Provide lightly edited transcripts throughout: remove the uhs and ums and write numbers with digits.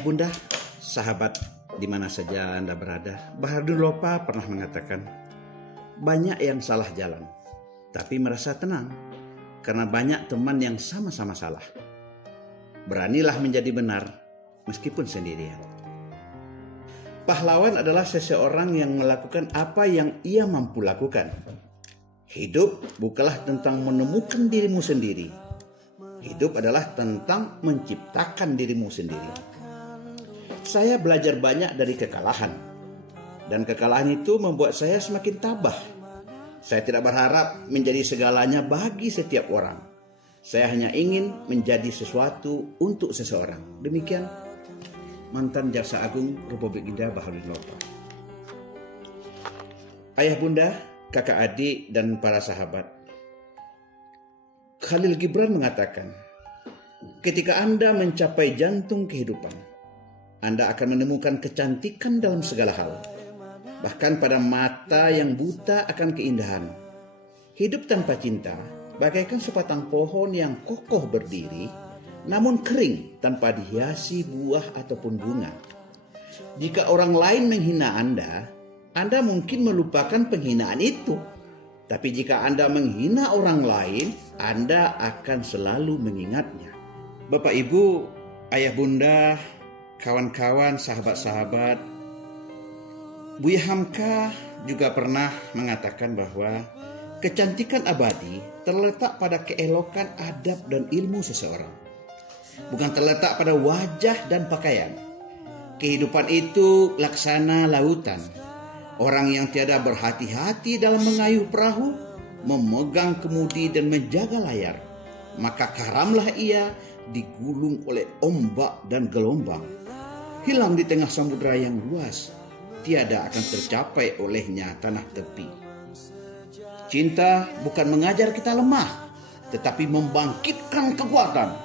Ayah bunda, sahabat di mana saja Anda berada, Baharudin Lopa pernah mengatakan, banyak yang salah jalan, tapi merasa tenang karena banyak teman yang sama-sama salah. Beranilah menjadi benar meskipun sendirian. Pahlawan adalah seseorang yang melakukan apa yang ia mampu lakukan. Hidup bukanlah tentang menemukan dirimu sendiri. Hidup adalah tentang menciptakan dirimu sendiri. Saya belajar banyak dari kekalahan. Dan kekalahan itu membuat saya semakin tabah. Saya tidak berharap menjadi segalanya bagi setiap orang. Saya hanya ingin menjadi sesuatu untuk seseorang. Demikian mantan Jaksa Agung Republik Indonesia Baharudin Lopa. Ayah bunda, kakak adik, dan para sahabat. Khalil Gibran mengatakan, ketika Anda mencapai jantung kehidupan, Anda akan menemukan kecantikan dalam segala hal. Bahkan pada mata yang buta akan keindahan. Hidup tanpa cinta bagaikan sebatang pohon yang kokoh berdiri, namun kering tanpa dihiasi buah ataupun bunga. Jika orang lain menghina Anda mungkin melupakan penghinaan itu. Tapi jika Anda menghina orang lain, Anda akan selalu mengingatnya. Bapak, Ibu, Ayah, Bunda, kawan-kawan, sahabat-sahabat, Buya Hamka juga pernah mengatakan bahwa kecantikan abadi terletak pada keelokan adab dan ilmu seseorang. Bukan terletak pada wajah dan pakaian. Kehidupan itu laksana lautan. Orang yang tiada berhati-hati dalam mengayuh perahu, memegang kemudi dan menjaga layar, maka karamlah ia digulung oleh ombak dan gelombang. Hilang di tengah samudera yang luas, tiada akan tercapai olehnya tanah tepi. Cinta bukan mengajar kita lemah, tetapi membangkitkan kekuatan.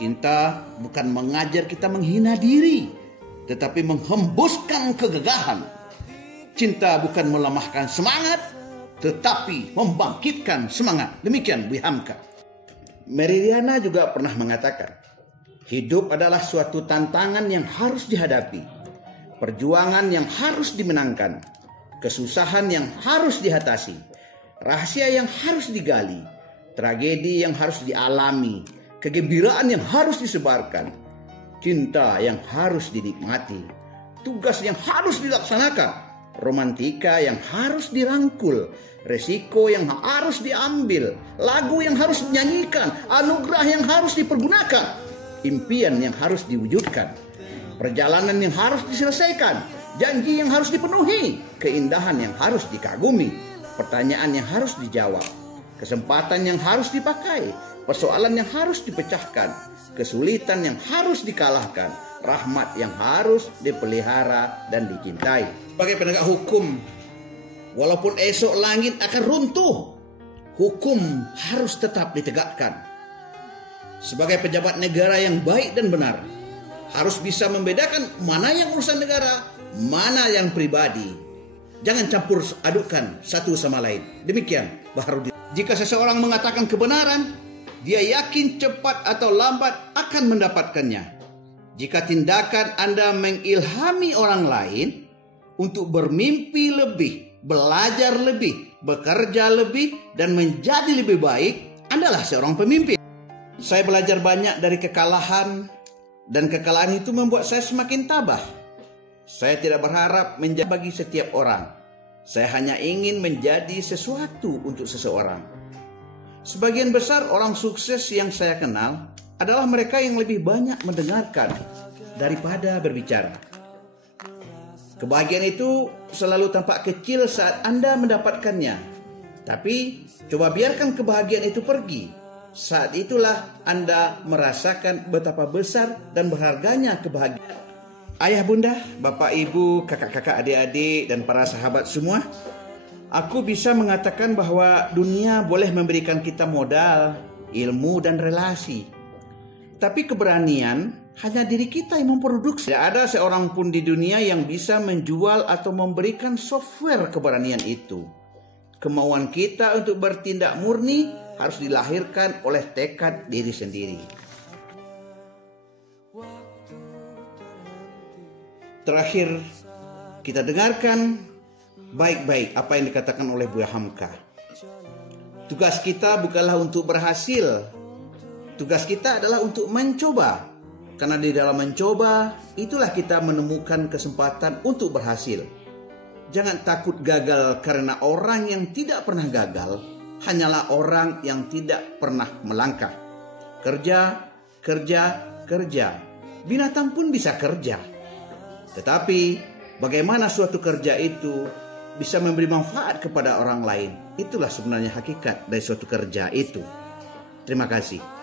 Cinta bukan mengajar kita menghina diri, tetapi menghembuskan kegagahan. Cinta bukan melemahkan semangat, tetapi membangkitkan semangat. Demikian Buya Hamka. Meridiana juga pernah mengatakan, hidup adalah suatu tantangan yang harus dihadapi, perjuangan yang harus dimenangkan, kesusahan yang harus diatasi, rahasia yang harus digali, tragedi yang harus dialami, kegembiraan yang harus disebarkan, cinta yang harus dinikmati, tugas yang harus dilaksanakan, romantika yang harus dirangkul, resiko yang harus diambil, lagu yang harus dinyanyikan, anugerah yang harus dipergunakan, impian yang harus diwujudkan, perjalanan yang harus diselesaikan, janji yang harus dipenuhi, keindahan yang harus dikagumi, pertanyaan yang harus dijawab, kesempatan yang harus dipakai, persoalan yang harus dipecahkan, kesulitan yang harus dikalahkan, rahmat yang harus dipelihara dan dicintai. Sebagai penegak hukum, walaupun esok langit akan runtuh, hukum harus tetap ditegakkan. Sebagai pejabat negara yang baik dan benar, harus bisa membedakan mana yang urusan negara, mana yang pribadi. Jangan campur adukan satu sama lain. Demikian Baharudin. Jika seseorang mengatakan kebenaran, dia yakin cepat atau lambat akan mendapatkannya. Jika tindakan Anda mengilhami orang lain untuk bermimpi lebih, belajar lebih, bekerja lebih, dan menjadi lebih baik, Andalah seorang pemimpin. Saya belajar banyak dari kekalahan, dan kekalahan itu membuat saya semakin tabah. Saya tidak berharap menjadi bagi setiap orang. Saya hanya ingin menjadi sesuatu untuk seseorang. Sebagian besar orang sukses yang saya kenal adalah mereka yang lebih banyak mendengarkan daripada berbicara. Kebahagiaan itu selalu tampak kecil saat Anda mendapatkannya. Tapi coba biarkan kebahagiaan itu pergi. Saat itulah Anda merasakan betapa besar dan berharganya kebahagiaan. Ayah, bunda, bapak, ibu, kakak-kakak, adik-adik, dan para sahabat semua, aku bisa mengatakan bahwa dunia boleh memberikan kita modal, ilmu, dan relasi. Tapi keberanian hanya diri kita yang memproduksi. Tidak ada seorang pun di dunia yang bisa menjual atau memberikan software keberanian itu. Kemauan kita untuk bertindak murni harus dilahirkan oleh tekad diri sendiri. terakhir kita dengarkan baik-baik apa yang dikatakan oleh Buya Hamka. Tugas kita bukanlah untuk berhasil. Tugas kita adalah untuk mencoba. Karena di dalam mencoba, itulah kita menemukan kesempatan untuk berhasil. Jangan takut gagal karena orang yang tidak pernah gagal hanyalah orang yang tidak pernah melangkah. Kerja, kerja, kerja. Binatang pun bisa kerja. Tetapi bagaimana suatu kerja itu bisa memberi manfaat kepada orang lain? Itulah sebenarnya hakikat dari suatu kerja itu. Terima kasih.